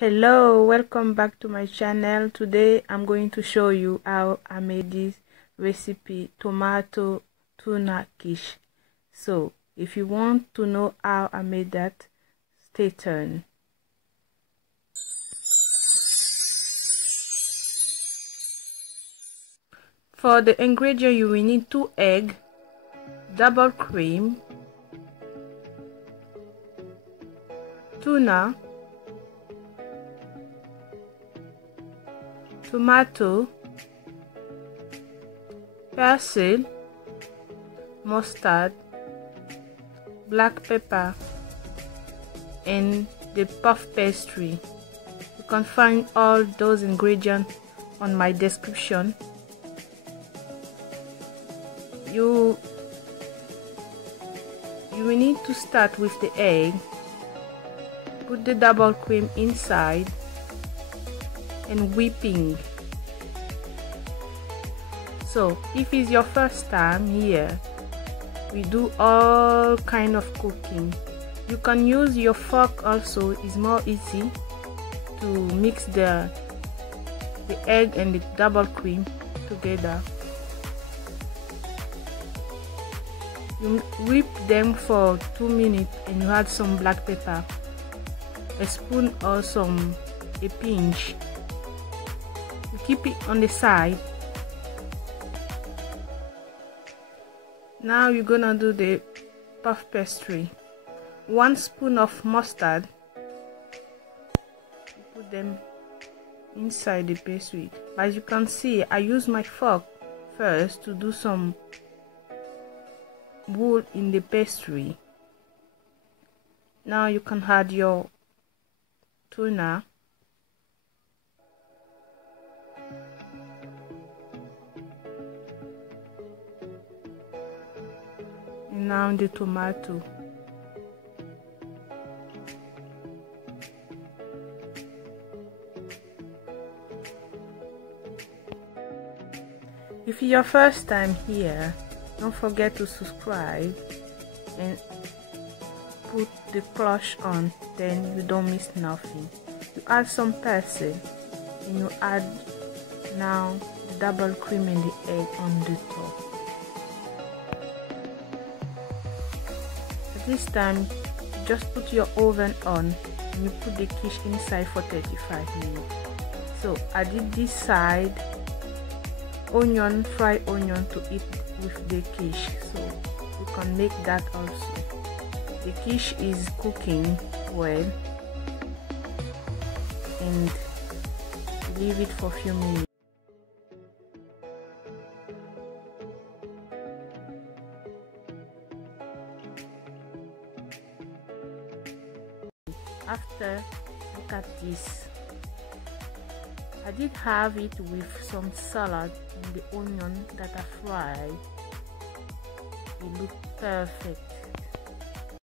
Hello, welcome back to my channel. Today I'm going to show you how I made this recipe, tomato tuna quiche. So if you want to know how I made that, stay tuned. For the ingredient, you will need 2 eggs, double cream, tuna, tomato, persil, mustard, black pepper, and the puff pastry. You can find all those ingredients on my description. You will need to start with the egg. Put the double cream inside and whipping. So if it's your first time here, we do all kind of cooking. You can use your fork also, it's more easy to mix the egg and the double cream together. You whip them for 2 minutes and you add some black pepper, a spoon or a pinch. You keep it on the side. Now you're gonna do the puff pastry. 1 spoon of mustard. You put them inside the pastry. As you can see, I use my fork first to do some wool in the pastry. Now you can add your tuna. And now the tomato. If it's your first time here, don't forget to subscribe and put the cloche on, then you don't miss nothing. You add some parsley and you add now the double cream and the egg on the top. At this time, just put your oven on and you put the quiche inside for 35 minutes. So I did this side, fried onion to eat with the quiche, so you can make that also. The quiche is cooking well and leave it for a few minutes. After, look at this. I did have it with some salad and the onion that I fried. It looked perfect.